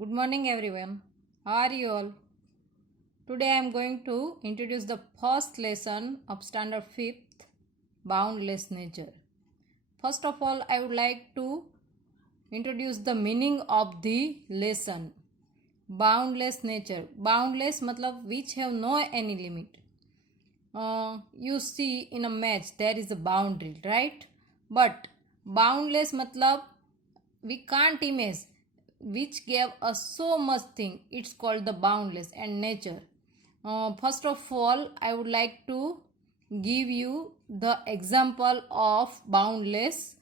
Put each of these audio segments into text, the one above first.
Good morning, everyone. How are you all? Today I am going to introduce the first lesson of Standard 5th Boundless Nature. First of all, I would like to introduce the meaning of the lesson. Boundless nature. Boundless matlab which have no any limit. You see in a match there is a boundary, right? But boundless matlab we can't imagine which gave us so much thing. It's called the boundless and nature. First of all, I would like to give you the example of boundless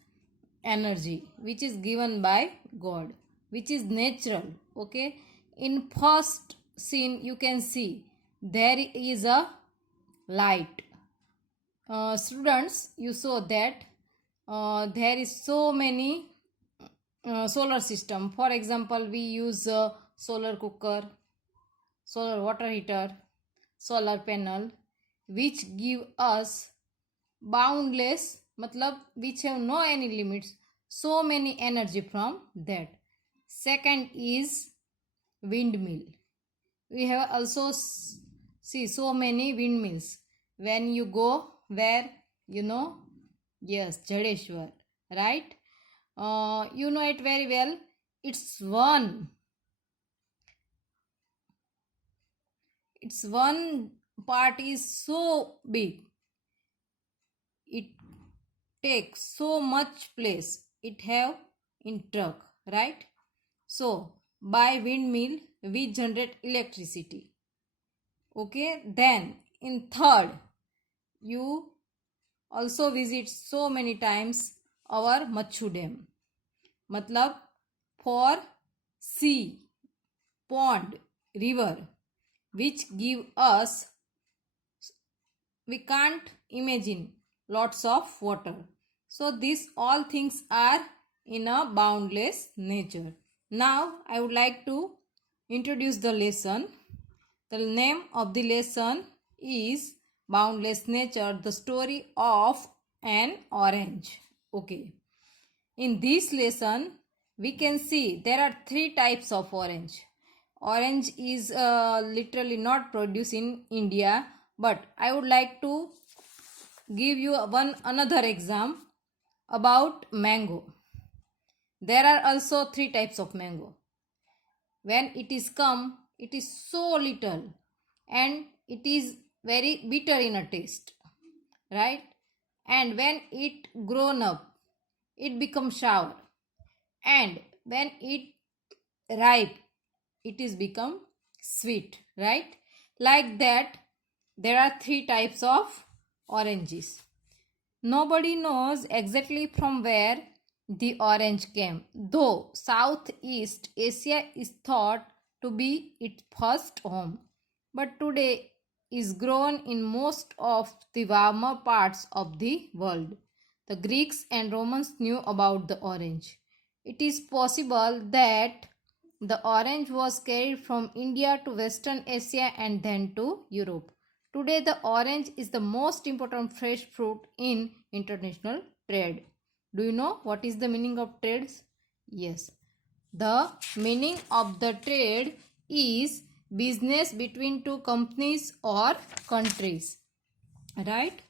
energy which is given by God, which is natural. Okay, in first scene you can see there is a light. Students, you saw that there is so many solar system. For example, we use solar cooker, solar water heater, solar panel, which give us boundless matlab which have no any limits, so many energy from that. Second is windmill. We have also see so many windmills. When you go where, yes, Jadeshwar, right? You know it very well. It's one part is so big, it takes so much place it have in truck, right? So by windmill we generate electricity. Okay, then in third, you also visit so many times our Machu Dam. Matlab for sea, pond, river, which give us, we can't imagine, lots of water. So these all things are in a boundless nature. Now I would like to introduce the lesson. The name of the lesson is Boundless Nature, the story of an orange. Okay. In this lesson, we can see there are three types of orange. Orange is literally not produced in India, but I would like to give you another example about mango. There are also three types of mango. When it is come, it is so little and it is very bitter in a taste, right? And when it grown up, it becomes sour, and when it ripe, it is become sweet, right? Like that, there are three types of oranges. Nobody knows exactly from where the orange came, though Southeast Asia is thought to be its first home, but today is grown in most of the warmer parts of the world. The Greeks and Romans knew about the orange. It is possible that the orange was carried from India to Western Asia and then to Europe. Today, the orange is the most important fresh fruit in international trade. Do you know what is the meaning of trades? Yes. The meaning of the trade is business between two companies or countries. Right?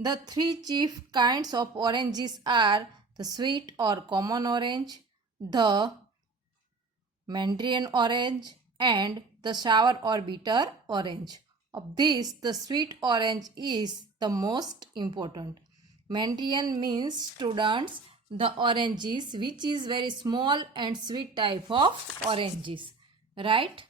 The three chief kinds of oranges are the sweet or common orange, the Mandarin orange, and the sour or bitter orange. Of these, the sweet orange is the most important. Mandarin means students, the oranges, which is very small and sweet type of oranges, right?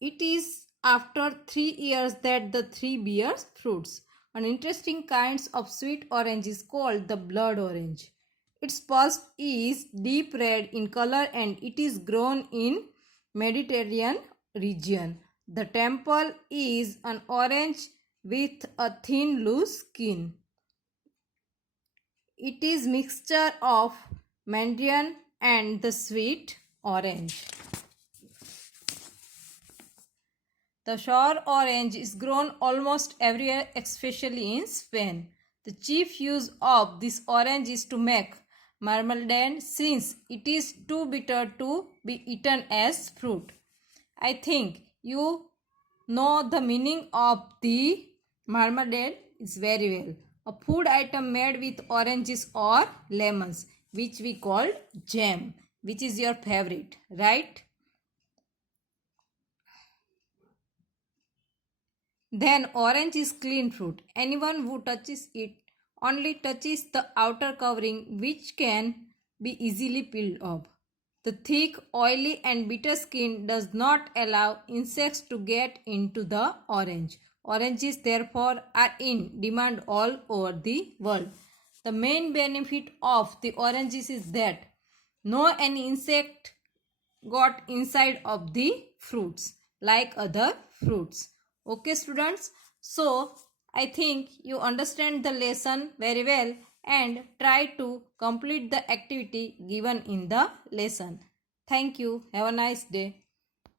It is after 3 years that the tree bears fruits. An interesting kinds of sweet orange is called the blood orange. Its pulp is deep red in color and it is grown in Mediterranean region. The temple is an orange with a thin loose skin. It is mixture of Mandarin and the sweet orange. The sour orange is grown almost everywhere, especially in Spain. The chief use of this orange is to make marmalade since it is too bitter to be eaten as fruit. I think you know the meaning of the marmalade is very well. A food item made with oranges or lemons, which we called jam. Which is your favorite, right? Then orange is clean fruit. Anyone who touches it only touches the outer covering, which can be easily peeled off. The thick, oily and bitter skin does not allow insects to get into the orange. Oranges therefore are in demand all over the world. The main benefit of the oranges is that no any insect got inside of the fruits like other fruits. Okay students, so I think you understand the lesson very well and try to complete the activity given in the lesson. Thank you. Have a nice day.